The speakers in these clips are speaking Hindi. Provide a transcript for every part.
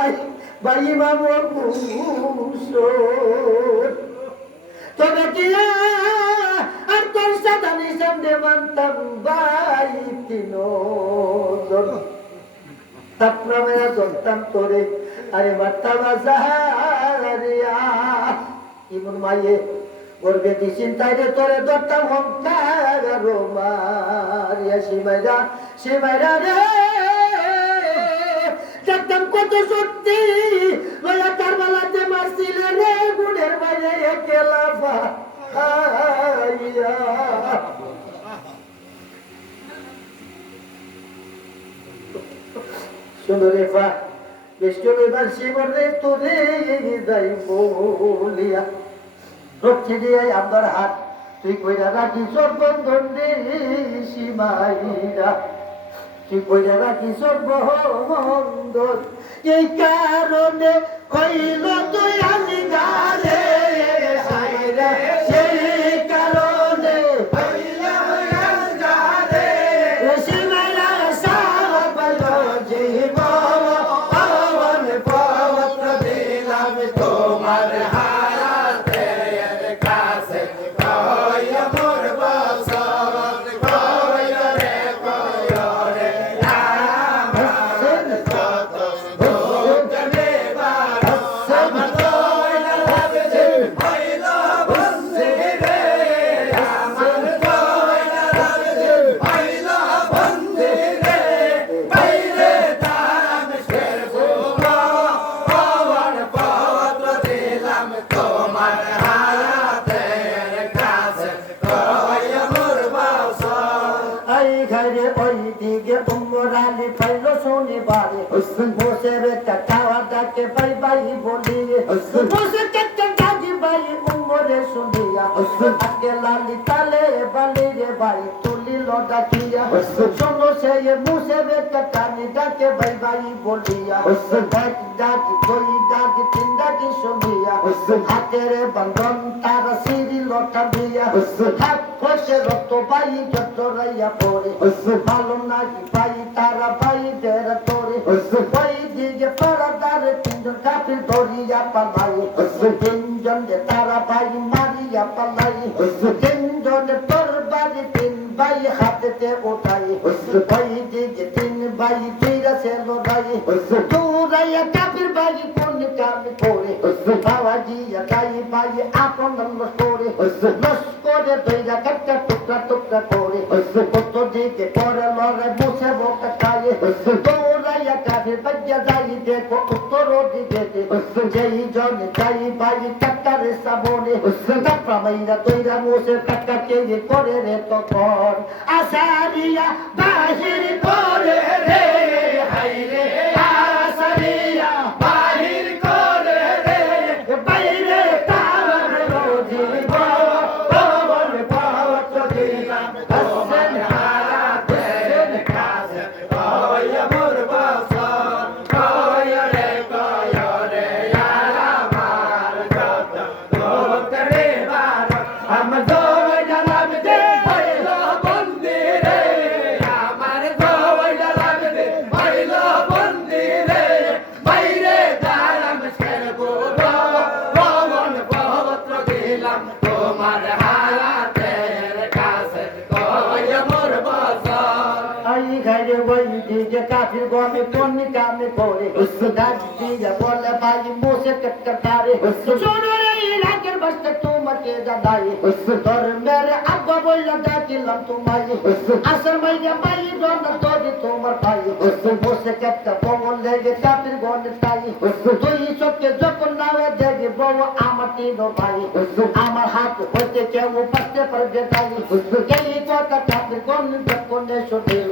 ভাই কি আর তোর জলতাম তোরে, আরে মাইয়ে দি চিন্তায় রে তোরে দত্তাম হন্তারো মারিয়া সীমাইরা সীমাইরা রে সত্যি লয়া তার বেলাতে মারছিলে রে গুণের বাইরে একেলা ভাইয়া বলিয়া। রক্ষে দিয়ে আমার হাত, তুই কইরা রাখি সর্বন্ধন রে সীমাইরা। তুই কইরা রাখি সর্বন্ধন এই কারণে কইল नीगे उमराली पहलो सोने बारे वाले भूसे वे टटावा जाके बाई बाई बोली। भूसे के चंदाजी बाई उमरे सुनिया। अके लाली ताले बाली रे बाई लौटा किया। सुनो से ये मुँह से वे कटाने डाके भाई भाई बोलिया। डाक डाक गोली डाक चिंदा की सुनिया। हा तेरे बंधन तारा सीरी लौटा दिया। हाथ खोसे रखतो भाई जतो रैया पोरे। मालूम ना कि भाई, तारा भाई तेरा तोरे। कोई दीजे परदार, पिंजर काफ़ी डोरिया पलाई पिंजन दे तारा भाई, मारिया पलाई बाई हाथते उठाई भाई जी तीन बाई तीरा से लोदाई तू रया काफिर बाई कौन काम कोरे बाबा जी यकाई बाई आपन नमस्कोरे नमस्कोरे भैया कच्चा टुकड़ा टुकड़ा कोरे पुत्र जी के कोरे लोरे मुसे वो कटाए तू কাফির বাজ্যা যাই দেখো উত্তর দিকে যেই জন যাই ভাই কাকার সাবনে কাপড়া মাইরা তৈরা মোসে কাকা কে করে রে তখন। আসারিয়া বাহির করে রে। ঘরে বই দিকে কাফির গমে কোন কামে করে ডাক দিয়ে বলে ভাই মোসে কটকর তারে শোনো রে ইলাকের বসতে তোমাকে দাদাই তোর মেরে আব্বা বললা ডাকিলাম তোমায় আসর মাইয়া ভাই দোন তোরে তোমার ভাই মোসে কটকর বল লেগে কাফির গনে তাই তুই চোখে যখন নামে দেখি বউ আমার তিন ভাই আমার হাত হইতে কেউ বাঁচতে পারবে তাই এই কথা কাফির গনে যখন শুনিল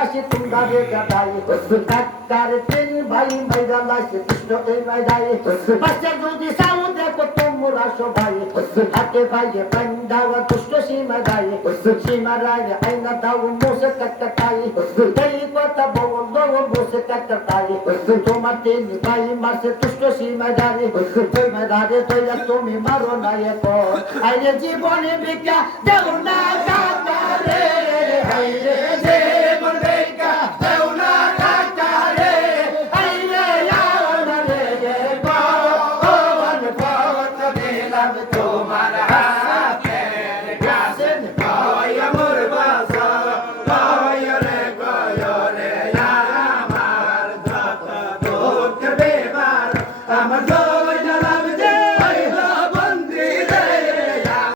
ভাই বাসি তোমরা বেটা ভাই ডাক্তার তিন ভাই মাইরা লাইছে কৃষ্ণ এই মাইরাই বাচ্চা যদি চাও দেখো তোমরা সবাই হাতে ভাইয়ে পান্ডাওয়া দুষ্ট সীমা গায়ে সীমা রায় আইনা দাও মোসে কাটটা তাই এই কথা বন্ধ মোসে কাটটা তাই তোমার তিন ভাই মাসে দুষ্ট সীমা গায়ে ওই মাদারে তৈরা তুমি মারো না এখন আইরে জীবনে বিকা দেও না কাকারে আইরে